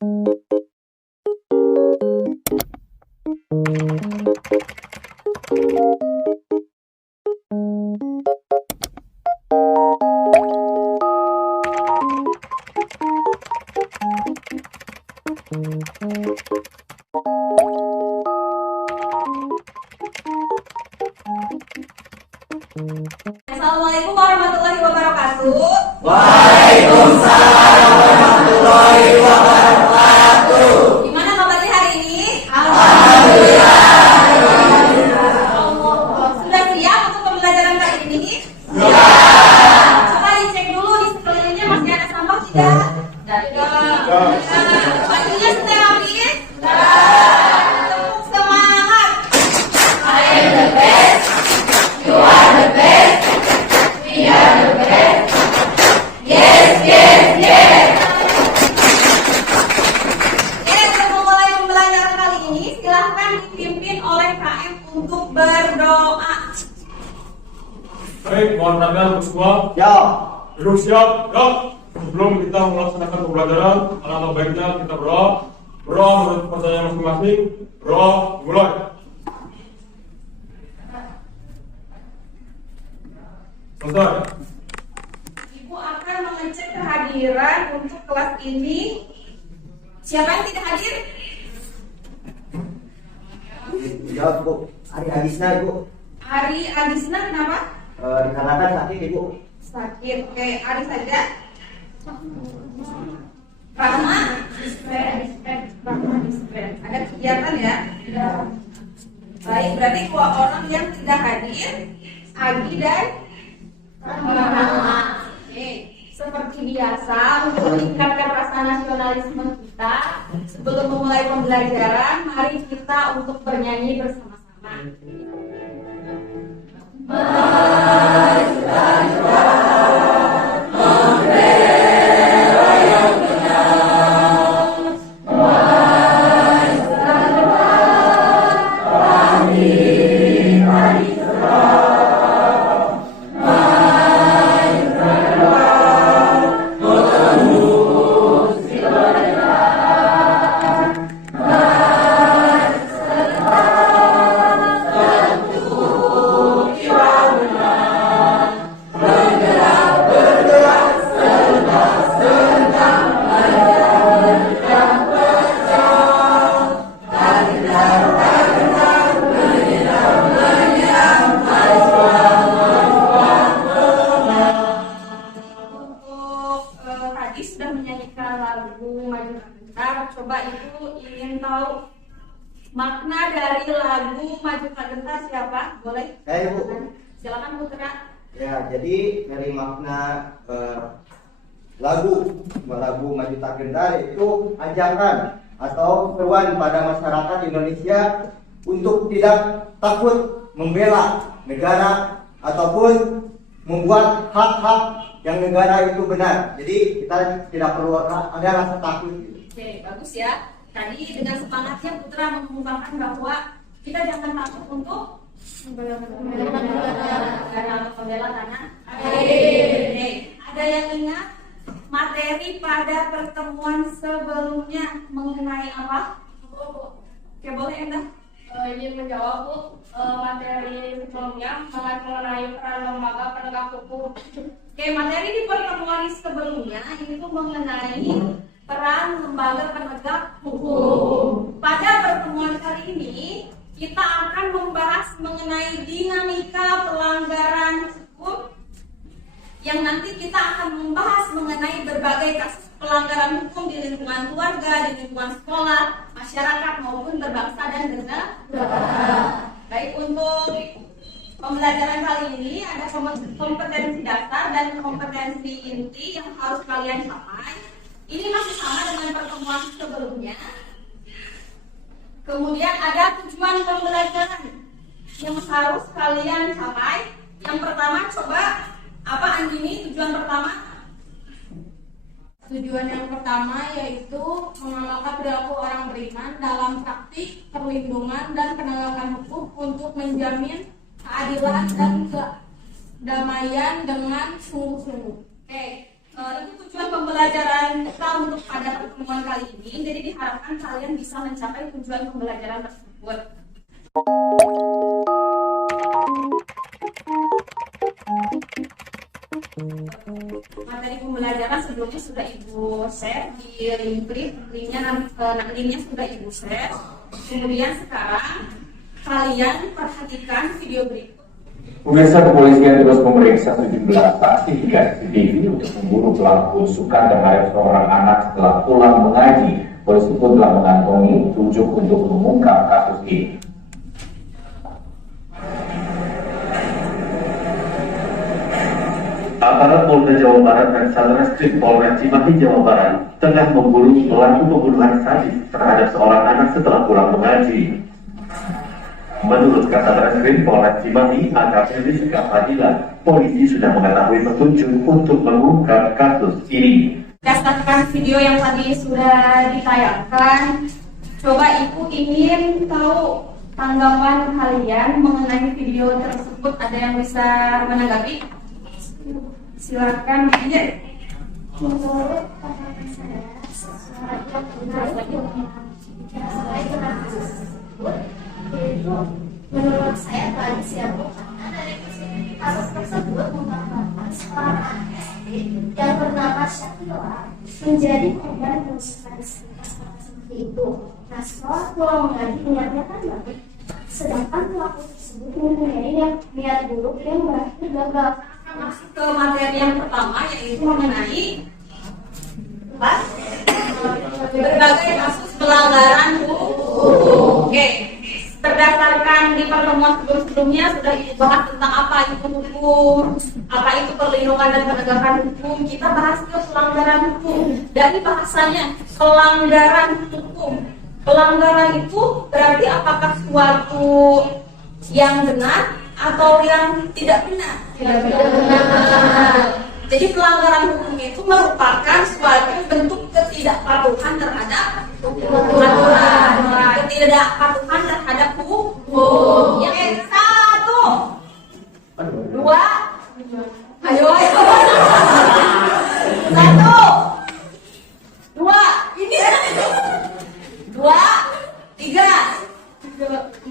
Assalamualaikum warahmatullahi wabarakatuh. Waalaikumsalam warahmatullahi wabarakatuh. Gimana kabarnya hari ini? Alhamdulillah. Sudah siap untuk pembelajaran kali ini? Ya. Coba dicek dulu di sekelilingnya masih ada sampah tidak? Tidak. Bajunya sudah rapi? Tepuk semangat. I am the best. You are the best. We are the best. Yes, yes, yes. Sebelum mulai pembelajaran kali ini, silahkan dipimpin oleh KM untuk berdoa. Baik, mohon perhatian untuk semua. Ya. Duduk siap. Ya. Sebelum kita melaksanakan pembelajaran, alangkah baiknya kita berdoa. Berdoa menurut kepercayaan masing-masing. Berdoa, mulai. Selesai. Ibu akan mengecek kehadiran untuk kelas ini. Siapa yang tidak hadir? Ya, Bu. Hari habisnya, Ibu. Ari Adisna, kenapa? Dikarenakan sakit, Ibu. Sakit. Oke, Ari saja. Rahma? Rahma dispen. Ada kegiatan ya? Baik, berarti dua orang yang tidak hadir, Agi dan Rahma. Oke, seperti biasa untuk meningkatkan rasa nasionalisme kita, sebelum memulai pembelajaran, mari kita untuk bernyanyi bersama-sama. Tadi sudah menyanyikan lagu Maju Bentar. Coba Ibu ingin tahu makna dari lagu Maju Bentar siapa? Boleh? Saya, Ibu. Silakan Putra. Ya, jadi dari makna lagu Maju Tak Gentar itu ajakan atau seruan pada masyarakat Indonesia untuk tidak takut membela negara ataupun membuat hak-hak yang negara itu benar. Jadi kita tidak perlu ada rasa takut. Oke, bagus ya. Tadi dengan semangatnya Putra mengungkapkan bahwa kita jangan takut untuk membela tanah air. Ada yang ingat materi pada pertemuan sebelumnya mengenai apa? Oke, boleh Endah? Ingin menjawab Bu, materi sebelumnya mengenai peran lembaga penegak hukum. Oke, materi di pertemuan sebelumnya itu mengenai peran lembaga penegak hukum. Pada pertemuan kali ini kita akan membahas mengenai dinamika pelanggaran hukum, yang nanti kita akan membahas mengenai berbagai kasus pelanggaran hukum di lingkungan keluarga, di lingkungan sekolah, masyarakat maupun berbangsa dan negara. Baik, untuk pembelajaran kali ini ada kompetensi dasar dan kompetensi inti yang harus kalian capai. Ini masih sama dengan pertemuan sebelumnya. Kemudian ada tujuan pembelajaran yang harus kalian capai. Yang pertama, coba apa Andini tujuan pertama? Tujuan yang pertama yaitu mengamalkan perilaku orang beriman dalam praktik perlindungan dan penegakan hukum untuk menjamin keadilan dan kedamaian dengan sungguh-sungguh. Oke, Itu tujuan pembelajaran kita untuk pada pertemuan kali ini. Jadi diharapkan kalian bisa mencapai tujuan pembelajaran tersebut. Materi pembelajaran sebelumnya sudah Ibu share di link brief, linknya sudah Ibu share. Kemudian sekarang kalian perhatikan video berikut. Pemirsa, kepolisian terus memeriksa sejumlah saksi hingga CCTV untuk memburu pelaku tusukan terhadap seorang anak setelah pulang mengaji. Polisi pun telah mengantongi petunjuk untuk mengungkap kasus ini. Aparat Polda Jawa Barat dan Satreskrim Polres Cimahi Jawa Barat tengah memburu pelaku pembunuhan sadis terhadap seorang anak setelah pulang mengaji. Menurut Satreskrim Polres Cimahi AKP Rizka Fadila, polisi sudah mengetahui petunjuk untuk mengungkap kasus ini. Berdasarkan video yang tadi sudah ditayangkan, coba Ibu ingin tahu tanggapan kalian mengenai video tersebut. Ada yang bisa menanggapi? Silakan. Iya. Menurut pendapat saya, sesuatu yang benar yaitu menurut saya tradisi yang karena dari kasus tersebut menggambarkan seorang anak SD yang bernama Syakila menjadi korban perusahaan seperti itu. Nah, setelah pulang mengaji niatnya kan baik, sedangkan pelaku tersebut mempunyai niat buruk yang berakhir gagal. Masuk ke materi yang pertama, yaitu mengenai berbagai kasus pelanggaran hukum. Oke, berdasarkan di pertemuan sebelumnya sudah dibahas tentang apa itu hukum, apa itu perlindungan dan penegakan hukum. Kita bahas ke pelanggaran hukum. Dari bahasanya pelanggaran hukum. Pelanggaran itu berarti apakah suatu yang benar atau yang tidak benar? Tidak benar. Jadi pelanggaran hukum itu merupakan suatu bentuk ketidakpatuhan terhadap aturan, ketidakpatuhan terhadap hukum. Yang satu, dua, ayo. Satu, dua, ini dua, tiga,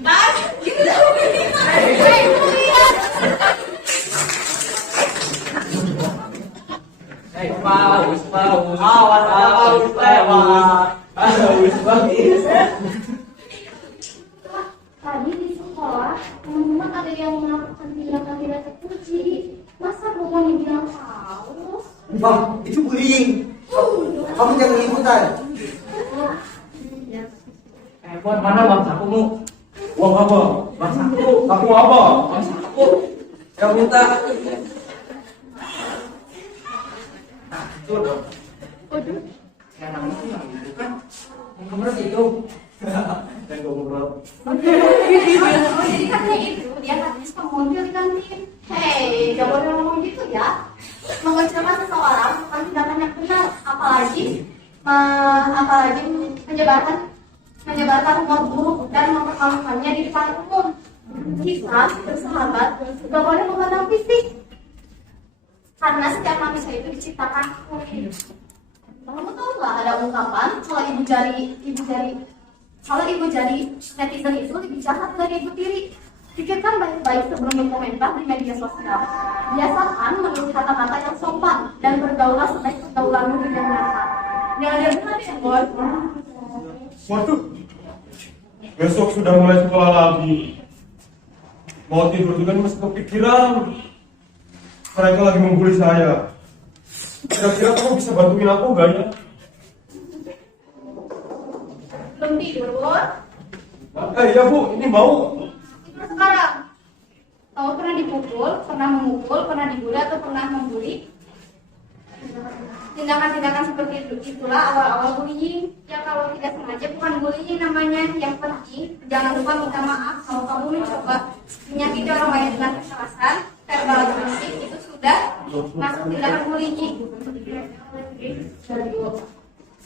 empat, Tadi di sekolah, teman-teman ada yang melakukan tindakan tidak terpuji. Masa bukan dibilang tahu? Bang, itu bullying. Kamu jangan ikutan. Buat mana bang sakumu? Uang apa? Bang saku. Aku apa? Bang saku. Yang minta. Nah, itu dong. Yang namanya yang itu kan. Yang nomor itu. Yang ngobrol. Jadi katanya itu, dia katanya suka ngontil di kantin. Hei, gak boleh ngomong gitu ya. Mengucilkan seseorang bukan tindakan yang benar, apalagi menyebarkan rumor buruk dan mempermalukannya di depan umum. Kita bersahabat gak boleh memandang fisik, karena setiap manusia itu diciptakan unik. Kamu tahu nggak ada ungkapan kalau ibu jari netizen itu lebih jahat dari ibu tiri. Pikirkan baik-baik sebelum berkomentar di media sosial. Biasakan menulis kata-kata yang sopan dan bergaulah sebaik pergaulanmu dengan nyata. Jangan dengar ya, bos. Waduh, besok sudah mulai sekolah lagi. Mau tidur juga masih kepikiran. Mereka lagi membuli saya. Kira-kira kamu bisa bantuin aku gak ya? Belum tidur, bos? Iya bu, ini mau. Tidur sekarang. Kamu pernah dipukul, pernah memukul, pernah dibully atau pernah membuli? Tindakan-tindakan seperti itulah awal-awal bullying. Ya kalau tidak sengaja bukan bullying namanya. Yang penting jangan lupa minta maaf kalau kamu mencoba menyakiti orang lain dengan kekerasan, verbal agresif, itu sudah masuk tindakan bullying.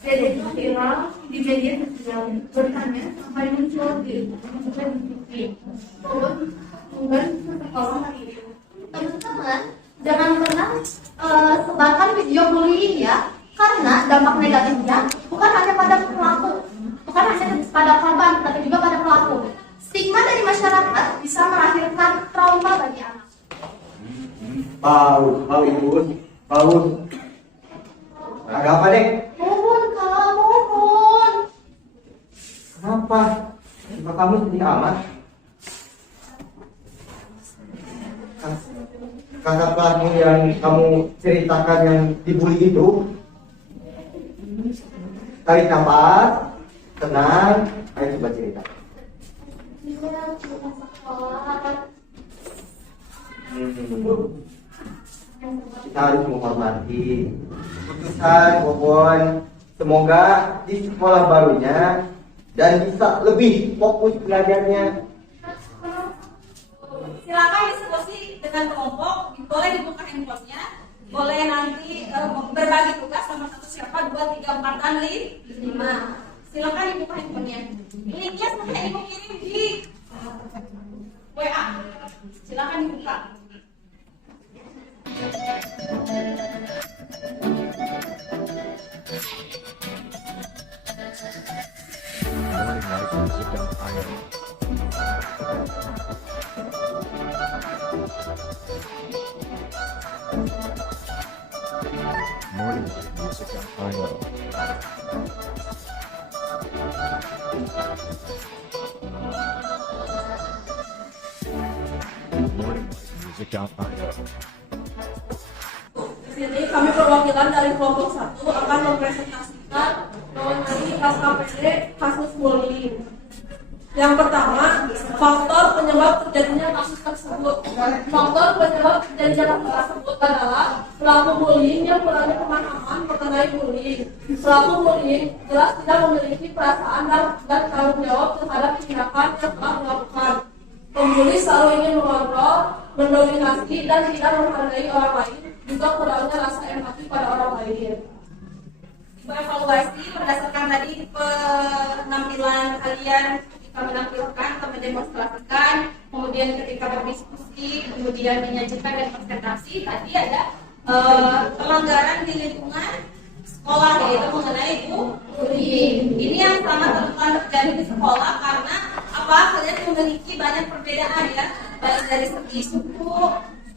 Jadi viral di media sosial bertanya sampai muncul di kemudian seseorang hari itu. Teman-teman, jangan pernah sebarkan video bullying ya, karena dampak negatifnya bukan hanya pada pelaku, bukan hanya pada korban, tapi juga pada pelaku. Stigma dari masyarakat bisa melahirkan trauma bagi anak. Paus. Ada apa, Dek? Mohon kak, mohon. Kenapa? Muka kamu sedih amat? Kata-katamu yang kamu ceritakan yang dibully itu. Tarik nafas, tenang, ayo coba cerita. Iya, cuma sekolah. Kita harus menghormati keputusan Popon. Semoga di sekolah barunya dan bisa lebih fokus belajarnya. Silakan diskusi dengan kelompok, boleh dibuka handphonenya, boleh nanti berbagi tugas sama satu siapa 2, 3, 4, dan 5. Silakan dibuka handphonenya. Linknya sampai ibu kirim di WA. Silakan dibuka. Morning music on IO. Morning music on IO. Di sini kami perwakilan dari kelompok 1 akan mempresentasikan mengenai KKPD kasus bullying. Yang pertama, faktor penyebab terjadinya kasus tersebut. Faktor penyebab terjadinya kasus tersebut adalah pelaku bullying yang kurangnya pemahaman mengenai bullying. Pelaku bullying jelas tidak memiliki perasaan dan tanggung jawab terhadap tindakan yang telah dilakukan. Pembuli selalu ingin mengontrol, mendominasi, dan tidak menghargai orang lain, juga kurangnya rasa empati pada orang lain. Evaluasi berdasarkan tadi penampilan kalian ketika menampilkan, kami demonstrasikan, kemudian ketika berdiskusi, kemudian menyajikan dan presentasi. Tadi ada pelanggaran di lingkungan sekolah, yaitu mengenai bullying. Ini yang sangat rentan terjadi di sekolah karena kalian memiliki banyak perbedaan ya, baik dari segi suku,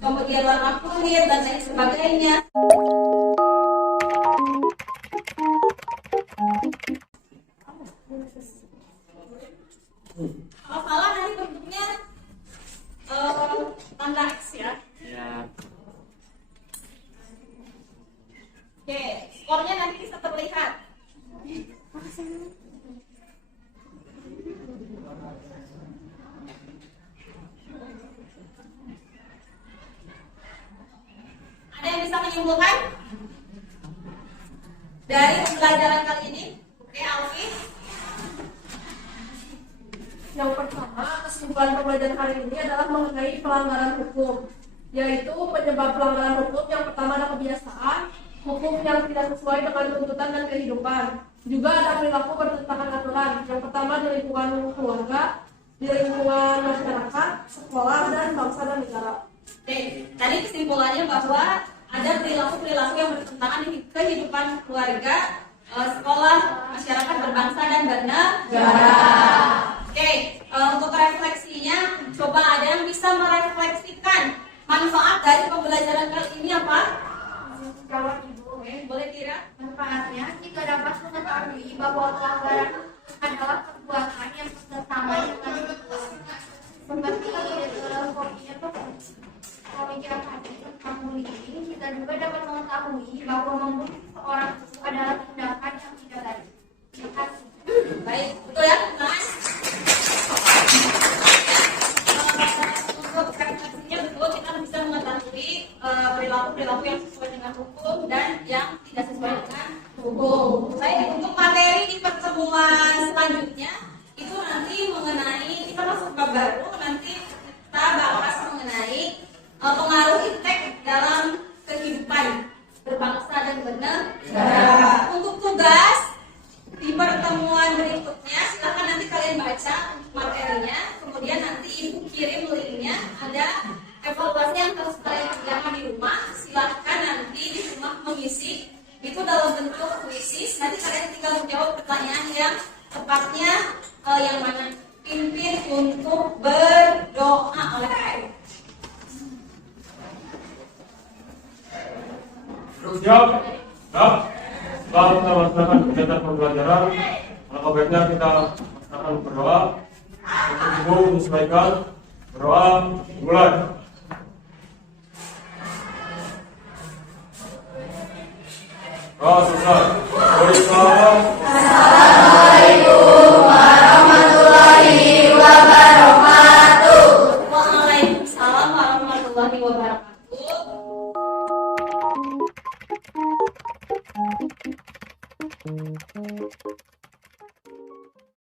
kemudian warna kulit dan lain sebagainya. Kalau salah nanti bentuknya tanda X ya. Oke, skornya nanti bisa terlihat. Ada yang bisa menyimpulkan dari pembelajaran kali ini? Oke, Alfi. Yang pertama, kesimpulan pembelajaran hari ini adalah mengenai pelanggaran hukum, yaitu penyebab pelanggaran hukum. Yang pertama ada kebiasaan, hukum yang tidak sesuai dengan tuntutan dan kehidupan. Juga ada perilaku bertentangan aturan. Yang pertama di lingkungan keluarga, di lingkungan masyarakat, sekolah, dan bangsa dan negara. Oke, tadi kesimpulannya bahwa ada perilaku-perilaku yang bertentangan di kehidupan keluarga, sekolah, masyarakat, berbangsa, dan bernegara. Oke, untuk refleksinya, coba ada yang bisa merefleksikan manfaat dari pembelajaran kali ini apa? Kalau ibu, Boleh kira? manfaatnya jika dapat mengetahui bahwa pelanggaran adalah perbuatan yang bersama dengan seperti kopinya tuh pemikiran hati tentang bullying, kita juga dapat mengetahui bahwa membuli seorang itu adalah tindakan yang tidak baik. Terima kasih. Baik, betul ya, Mas? Untuk refleksinya betul, kita bisa mengetahui perilaku-perilaku yang sesuai dengan hukum dan yang tidak sesuai dengan hukum. Baik, untuk materi di pertemuan selanjutnya itu nanti mengenai, kita masuk bab baru, nanti kita bahas mengenai pengaruh iptek dalam kehidupan berbangsa dan bernegara. Untuk tugas di pertemuan berikutnya, silakan nanti kalian baca materinya, kemudian nanti ibu kirim linknya, ada evaluasi yang terus kalian kerjakan di rumah. Silakan nanti dalam bentuk puisis. Nanti kalian tinggal menjawab pertanyaan yang tepatnya yang mana. Pimpin untuk berdoa. Oke. Siap? Nah, setelah kita melaksanakan kegiatan pembelajaran, maka baiknya kita akan berdoa. Untuk ibu menyesuaikan berdoa mulai. Selesai. Berikan